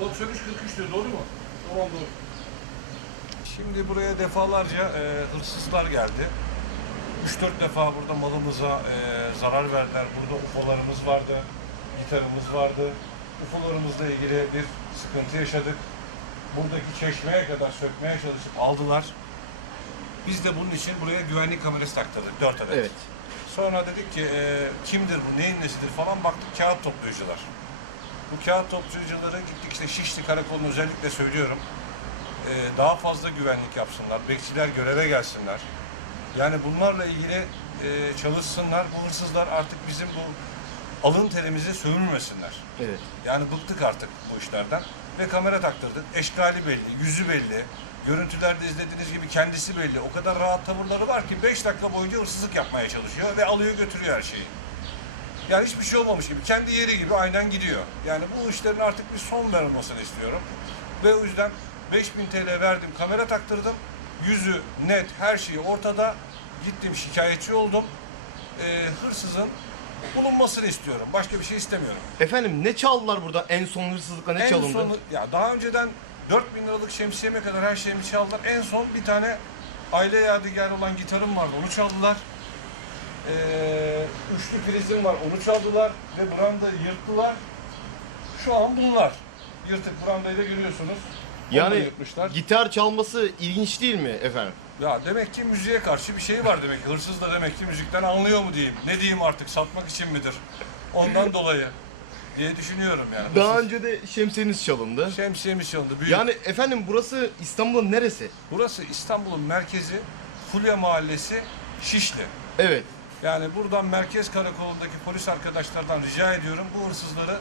93 43 diyor doğru mu? Tamam doğru. Şimdi buraya defalarca e, hırsızlar geldi. 3-4 defa burada malımıza e, zarar verdiler. Burada UFO'larımız vardı, gitarımız vardı. UFO'larımızla ilgili bir sıkıntı yaşadık. Buradaki çeşmeye kadar sökmeye çalışıp aldılar. Biz de bunun için buraya güvenlik kamerası taktırdık 4 adet. Evet. Sonra dedik ki e, kimdir bu, neyin nesidir falan baktık kağıt toplayıcılar. Bu kağıt toplayıcıları gittik işte Şişli Karakolü'nün özellikle söylüyorum. e, daha fazla güvenlik yapsınlar, bekçiler göreve gelsinler. Yani bunlarla ilgili e, çalışsınlar. Bu hırsızlar artık bizim bu alın terimizi sömürmesinler. Evet. Yani bıktık artık bu işlerden. Ve kamera taktırdık. Eşkali belli, yüzü belli. Görüntülerde izlediğiniz gibi kendisi belli. O kadar rahat tavırları var ki 5 dakika boyunca hırsızlık yapmaya çalışıyor ve alıyor götürüyor her şeyi. Yani hiçbir şey olmamış gibi. Kendi yeri gibi aynen gidiyor. Yani bu işlerin artık bir son verilmesini istiyorum. Ve o yüzden 5000 TL verdim, kamera taktırdım. Yüzü net, her şeyi ortada. Gittim şikayetçi oldum. Ee, hırsızın bulunmasını istiyorum. Başka bir şey istemiyorum. Efendim ne çaldılar burada? En son hırsızlıkla ne en çalındı? sonu, ya daha önceden 4000 liralık şemsiyeme kadar her şeyimi çaldılar. En son bir tane aile yadigarı olan gitarım vardı. Onu çaldılar. Ee, üçlü prizim var. Onu çaldılar ve brandayı yırttılar. Şu an bunlar. Yırtık brandayı da görüyorsunuz. Onu da Yani yırtmışlar. gitar çalması ilginç değil mi efendim? Ya demek ki müziğe karşı bir şey var demek ki. Hırsız da demek ki müzikten anlıyor mu diyeyim. Ne diyeyim artık satmak için midir? Ondan dolayı diye düşünüyorum yani. Daha önce de şemsiyeniz çalındı. Şemsiyemiz çalındı. Büyük. Yani efendim burası İstanbul'un neresi? Burası İstanbul'un merkezi, Fulya Mahallesi, Şişli. Evet. Yani buradan merkez karakolundaki polis arkadaşlardan rica ediyorum bu hırsızları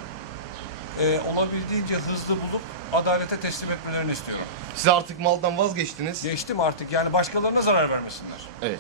e, olabildiğince hızlı bulup adalete teslim etmelerini istiyorum. Siz artık maldan vazgeçtiniz. Geçtim artık yani başkalarına zarar vermesinler. Evet.